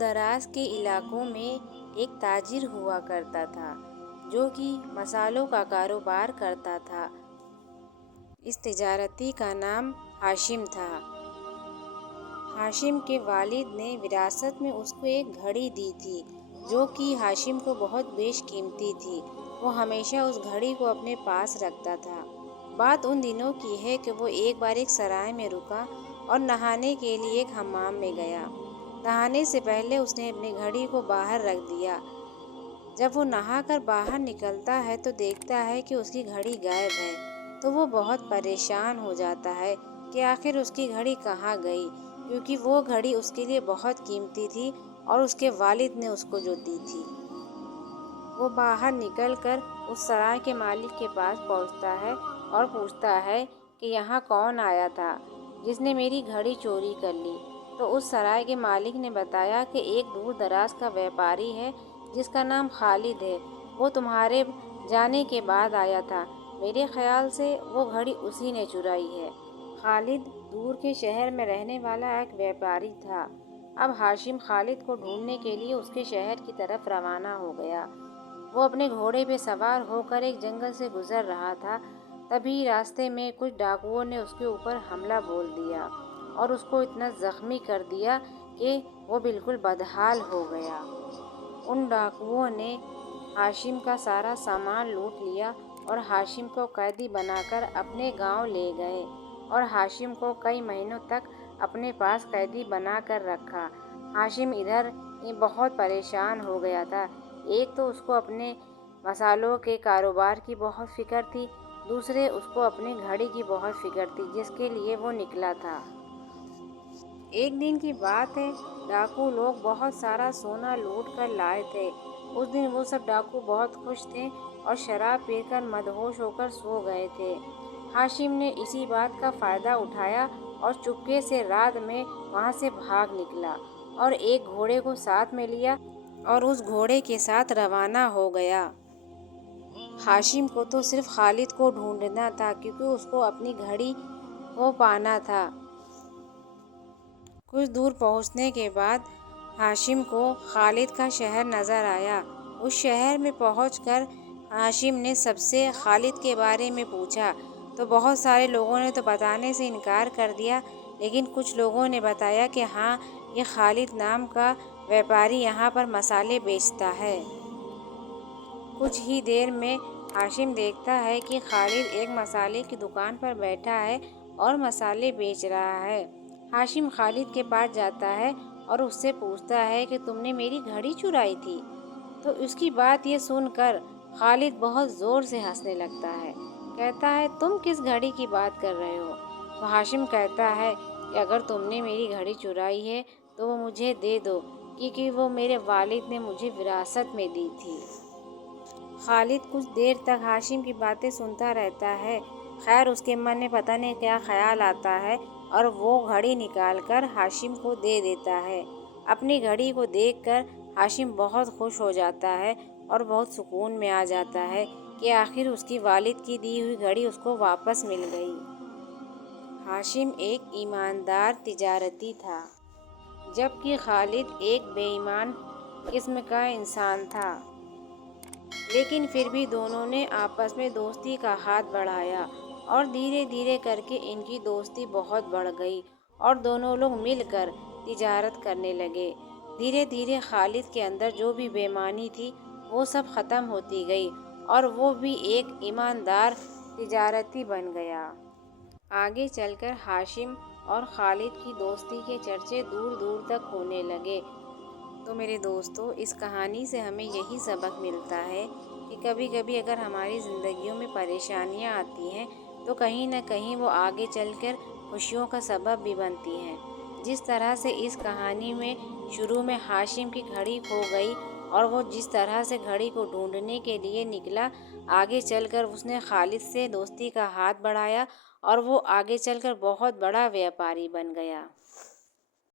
دراز کے علاقوں میں ایک تاجر ہوا کرتا تھا جو کہ مصالحوں کا کاروبار کرتا تھا۔ اس تجارتی کا نام ہاشم تھا۔ ہاشم کے والد نے وراثت میں اس کو ایک گھڑی دی تھی جو کہ ہاشم کو بہت بیش قیمتی تھی۔ وہ ہمیشہ اس گھڑی کو اپنے پاس رکھتا تھا۔ بات ان دنوں کی ہے کہ وہ ایک بار ایک سرائے میں رکا اور نہانے کے لیے ایک حمام میں گیا۔ نہانے سے پہلے اس نے اپنی گھڑی کو باہر رکھ دیا۔ جب وہ نہا کر باہر نکلتا ہے تو دیکھتا ہے کہ اس کی گھڑی غائب ہے، تو وہ بہت پریشان ہو جاتا ہے کہ آخر اس کی گھڑی کہاں گئی، کیونکہ وہ گھڑی اس کے لیے بہت قیمتی تھی اور اس کے والد نے اس کو جو دی تھی۔ وہ باہر نکل کر اس سرائے کے مالک کے پاس پہنچتا ہے اور پوچھتا ہے کہ یہاں کون آیا تھا جس نے میری گھڑی چوری کر لی؟ تو اس سرائے کے مالک نے بتایا کہ ایک دور دراز کا بیپاری ہے جس کا نام خالد ہے، وہ تمہارے جانے کے بعد آیا تھا، میرے خیال سے وہ گھڑی اسی نے چرائی ہے۔ خالد دور کے شہر میں رہنے والا ایک بیپاری تھا۔ اب ہاشم خالد کو ڈھونڈنے کے لیے اس کے شہر کی طرف روانہ ہو گیا۔ وہ اپنے گھوڑے پہ سوار ہو کر ایک جنگل سے گزر رہا تھا، تبھی راستے میں کچھ ڈاکوؤں نے اس کے اوپر حملہ بول دیا اور اس کو اتنا زخمی کر دیا کہ وہ بالکل بدحال ہو گیا۔ ان ڈاکوؤں نے ہاشم کا سارا سامان لوٹ لیا اور ہاشم کو قیدی بنا کر اپنے گاؤں لے گئے اور ہاشم کو کئی مہینوں تک اپنے پاس قیدی بنا کر رکھا۔ ہاشم ادھر بہت پریشان ہو گیا تھا۔ ایک تو اس کو اپنے مصالحوں کے کاروبار کی بہت فکر تھی، دوسرے اس کو اپنی گھڑی کی بہت فکر تھی جس کے لیے وہ نکلا تھا۔ ایک دن کی بات ہے، ڈاکو لوگ بہت سارا سونا لوٹ کر لائے تھے۔ اس دن وہ سب ڈاکو بہت خوش تھے اور شراب پی کر مدہوش ہو کر سو گئے تھے۔ ہاشم نے اسی بات کا فائدہ اٹھایا اور چپکے سے رات میں وہاں سے بھاگ نکلا اور ایک گھوڑے کو ساتھ میں لیا اور اس گھوڑے کے ساتھ روانہ ہو گیا۔ ہاشم کو تو صرف خالد کو ڈھونڈنا تھا کیونکہ اس کو اپنی گھڑی کو پانا تھا۔ کچھ دور پہنچنے کے بعد ہاشم کو خالد کا شہر نظر آیا۔ اس شہر میں پہنچ کر ہاشم نے سب سے خالد کے بارے میں پوچھا تو بہت سارے لوگوں نے تو بتانے سے انکار کر دیا، لیکن کچھ لوگوں نے بتایا کہ ہاں، یہ خالد نام کا بیپاری یہاں پر مصالحے بیچتا ہے۔ کچھ ہی دیر میں ہاشم دیکھتا ہے کہ خالد ایک مصالحے کی دکان پر بیٹھا ہے اور مصالحے بیچ رہا ہے۔ ہاشم خالد کے پاس جاتا ہے اور اس سے پوچھتا ہے کہ تم نے میری گھڑی چرائی تھی؟ تو اس کی بات یہ سن کر خالد بہت زور سے ہنسنے لگتا ہے۔ کہتا ہے تم کس گھڑی کی بات کر رہے ہو؟ تو ہاشم کہتا ہے کہ اگر تم نے میری گھڑی چرائی ہے تو وہ مجھے دے دو، کیونکہ وہ میرے والد نے مجھے وراثت میں دی تھی۔ خالد کچھ دیر تک ہاشم کی باتیں سنتا رہتا ہے۔ خیر اس کے من میں پتہ نہیں کیا خیال آتا ہے اور وہ گھڑی نکال کر ہاشم کو دے دیتا ہے۔ اپنی گھڑی کو دیکھ کر ہاشم بہت خوش ہو جاتا ہے اور بہت سکون میں آ جاتا ہے کہ آخر اس کی والد کی دی ہوئی گھڑی اس کو واپس مل گئی۔ ہاشم ایک ایماندار تجارتی تھا، جبکہ خالد ایک بے ایمان قسم کا انسان تھا، لیکن پھر بھی دونوں نے آپس میں دوستی کا ہاتھ بڑھایا اور دھیرے دھیرے کر کے ان کی دوستی بہت بڑھ گئی اور دونوں لوگ مل کر تجارت کرنے لگے۔ دھیرے دھیرے خالد کے اندر جو بھی بے ایمانی تھی وہ سب ختم ہوتی گئی اور وہ بھی ایک ایماندار تجارتی بن گیا۔ آگے چل کر ہاشم اور خالد کی دوستی کے چرچے دور دور تک ہونے لگے۔ تو میرے دوستو، اس کہانی سے ہمیں یہی سبق ملتا ہے کہ کبھی کبھی اگر ہماری زندگیوں میں پریشانیاں آتی ہیں تو کہیں نہ کہیں وہ آگے چل کر خوشیوں کا سبب بھی بنتی ہیں۔ جس طرح سے اس کہانی میں شروع میں ہاشم کی گھڑی کھو گئی اور وہ جس طرح سے گھڑی کو ڈھونڈنے کے لیے نکلا، آگے چل کر اس نے خالد سے دوستی کا ہاتھ بڑھایا اور وہ آگے چل کر بہت بڑا بیپاری بن گیا۔